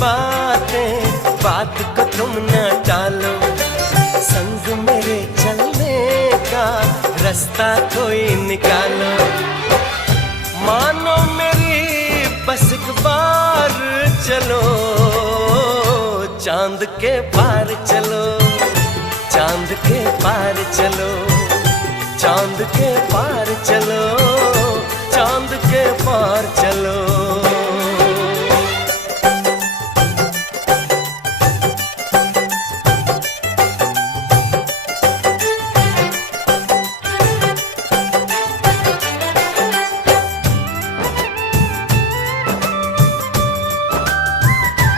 बातें, बात को तुम न टालो। संग मेरे चलने का रास्ता कोई निकालो। मानो मेरी बस एक बार चलो, चांद के पार चलो, चांद के पार चलो, चांद के पार चलो, चांद के पार चलो।